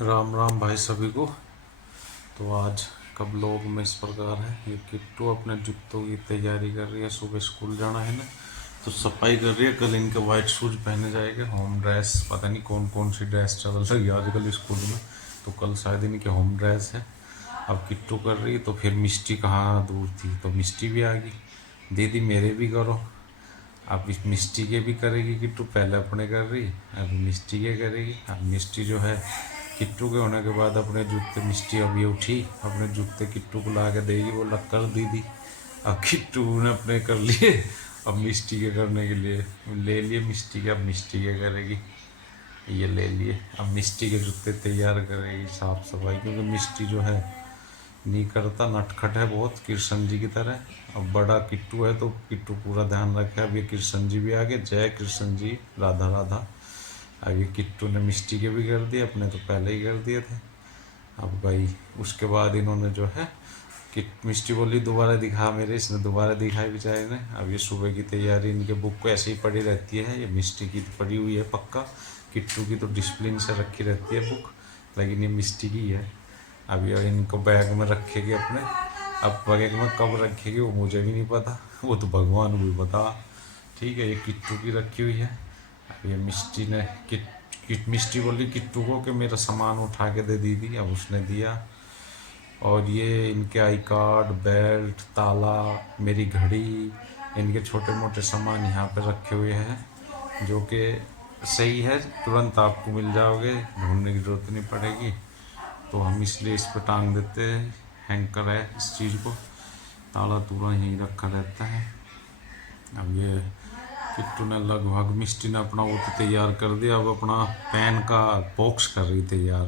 राम राम भाई सभी को। तो आज का ब्लॉग में इस प्रकार है। ये किट्टू अपने जूतों की तैयारी कर रही है, सुबह स्कूल जाना है ना, तो सफाई कर रही है। कल इनके वाइट शूज पहने जाएंगे, होम ड्रेस, पता नहीं कौन कौन सी ड्रेस चल रही है आजकल स्कूल में, तो कल शायद इनके होम ड्रेस है। अब किट्टू कर रही है, तो फिर मिष्टी कहाँ दूर थी, तो मिष्टी भी आ गई। दीदी मेरे भी करो। अब इस मिष्टी के भी करेगी किट्टू, पहले अपने कर रही, अब मिष्टी के करेगी। अब मिष्टी जो है किट्टू के होने के बाद अपने जूते, मिष्टी अब ये उठी, अपने जूते किट्टू को ला के देगी, वो लग कर दीदी। अब किट्टू ने अपने कर लिए, अब मिष्टी के करने के लिए ले लिए मिष्टी के, अब मिष्टी के करेगी। ये ले लिए, अब मिष्टी के जूते तैयार करेगी, साफ सफाई, क्योंकि मिष्टी जो है नहीं करता, नटखट है बहुत, कृष्ण जी की तरह। अब बड़ा किट्टू है तो किट्टू पूरा ध्यान रखे। अब ये कृष्ण जी भी आ गए, जय कृष्ण जी, राधा राधा। अब ये किट्टू ने मिष्टी के भी कर दिए, अपने तो पहले ही कर दिए थे। अब भाई उसके बाद इन्होंने जो है किट मिष्टी बोली दोबारा दिखा मेरे, इसने दोबारा दिखाई बेचारे ने। अब ये सुबह की तैयारी, इनके बुक को ऐसे ही पड़ी रहती है, ये मिष्टी की पड़ी हुई है पक्का, किट्टू की तो डिसिप्लिन से रखी रहती है बुक, लेकिन ये मिष्टी की है। अब ये इनको बैग में रखेगी अपने, अब बैग में कब रखेगी वो मुझे भी नहीं पता, वो तो भगवान को भी पता। ठीक है, ये किट्टू की रखी हुई है। अब ये मिष्टी ने किट मिष्टी बोली किट्टू को कि मेरा सामान उठा के दे दीदी, अब उसने दिया। और ये इनके आई कार्ड, बेल्ट, ताला, मेरी घड़ी, इनके छोटे मोटे सामान यहाँ पे रखे हुए हैं, जो कि सही है, तुरंत आपको मिल जाओगे, ढूंढने की जरूरत नहीं पड़ेगी। तो हम इसलिए इस पर टांग देते हैं, हैंकर है इस चीज़ को, ताला तूला यहीं रखा रहता है। अब ये किट्टू ने लगभग, मिष्टी ने अपना वो तो तैयार कर दिया, अब अपना पेन का बॉक्स कर रही तैयार।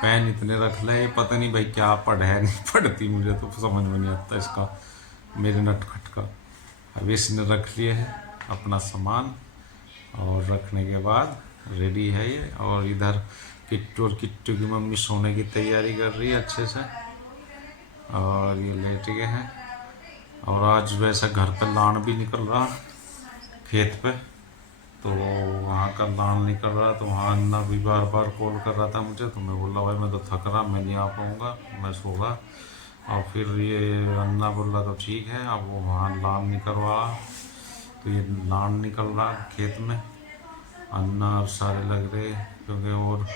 पेन इतने रख ले, पता नहीं भाई क्या पढ़ है नहीं पढ़ती, मुझे तो समझ में नहीं आता इसका, मेरे नटखट का। अब इसने रख लिए है अपना सामान, और रखने के बाद रेडी है ये। और इधर किट्टू और किट्टू की मम्मी सोने की तैयारी कर रही है अच्छे से, और ये लेट गए हैं। और आज वैसे घर पे लान भी निकल रहा खेत पे, तो वहाँ का लान निकल रहा, तो वहाँ अन्ना भी बार बार कॉल कर रहा था मुझे, तो मैं बोला भाई मैं तो थक रहा, मैं नहीं आ पाऊँगा, मैं सोगा। और फिर ये अन्ना बोला तो ठीक है, अब वो वहाँ लान निकलवा, तो ये लान निकल रहा खेत में, अन्ना और सारे लग रहे, क्योंकि और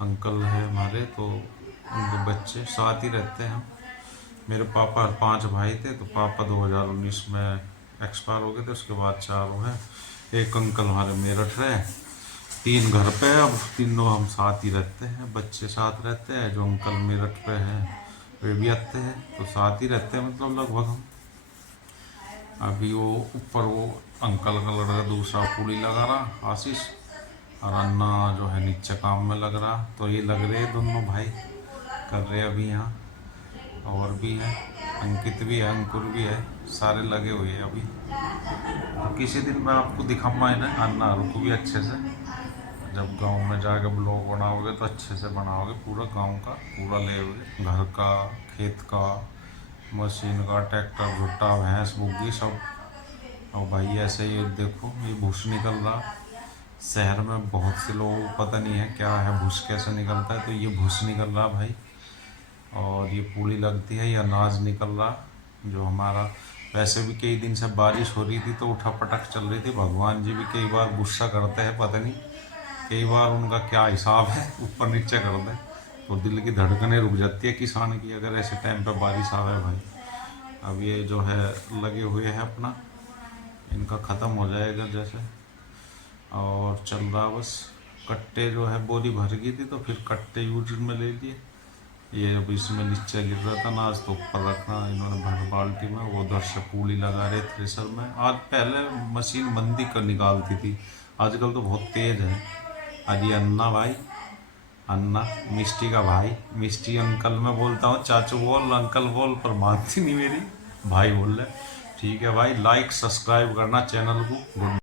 अंकल है हमारे, तो उनके बच्चे साथ ही रहते हैं हम। मेरे पापा 5 भाई थे, तो पापा 2019 में एक्सपायर हो गए थे, उसके बाद 4 हैं। एक अंकल हमारे मेरठ रहे, 3 घर पे है, अब तीनों हम साथ ही रहते हैं, बच्चे साथ रहते हैं। जो अंकल मेरठ पे हैं वे भी आते हैं, तो साथ ही रहते हैं, मतलब लगभग हम। अभी वो ऊपर वो अंकल का लड़का दूसरा पूड़ी लगा रहा आशीष, और अन्ना जो है नीचे काम में लग रहा, तो ये लग रहे हैं दोनों भाई कर रहे अभी यहाँ। और भी है, अंकित भी है, अंकुर भी है, सारे लगे हुए हैं अभी। तो किसी दिन मैं आपको दिखाऊंगा है ना अन्ना को भी अच्छे से, जब गांव में जाकर ब्लॉग बनाओगे तो अच्छे से बनाओगे, पूरा गांव का पूरा ले हुए, घर का, खेत का, मशीन का, ट्रैक्टर, भुट्टा, भैंस, बुग्गी सब। और भाई ऐसे ही देखो ये भूस निकल रहा, शहर में बहुत से लोगों को पता नहीं है क्या है भूस, कैसे निकलता है, तो ये भूस निकल रहा भाई। और ये पूड़ी लगती है, ये अनाज निकल रहा, जो हमारा वैसे भी कई दिन से बारिश हो रही थी तो उठा पटक चल रही थी। भगवान जी भी कई बार गुस्सा करते हैं, पता नहीं कई बार उनका क्या हिसाब है, ऊपर नीचे कर दे तो दिल की धड़कनें रुक जाती है किसान की, अगर ऐसे टाइम पे बारिश आवे भाई। अब ये जो है लगे हुए हैं अपना, इनका ख़त्म हो जाएगा जैसे, और चल रहा बस। कट्टे जो है बोरी भर गई थी, तो फिर कट्टे यूज में ले लिए। ये अब इसमें नीचे गिर रहा था नाज, तो ऊपर रखना इन्होंने भर बाल्टी में, वो उधर से पूली लगा रहे थ्रेसर में। आज पहले मशीन मंदी कर निकालती थी, आजकल तो बहुत तेज है। आज ये अन्ना भाई, अन्ना मिष्टी का भाई, मिष्टी अंकल मैं बोलता हूँ, चाचू बोल, अंकल बोल, पर मानती नहीं मेरी, भाई बोल रहे। ठीक है भाई, लाइक सब्सक्राइब करना चैनल को। गुड।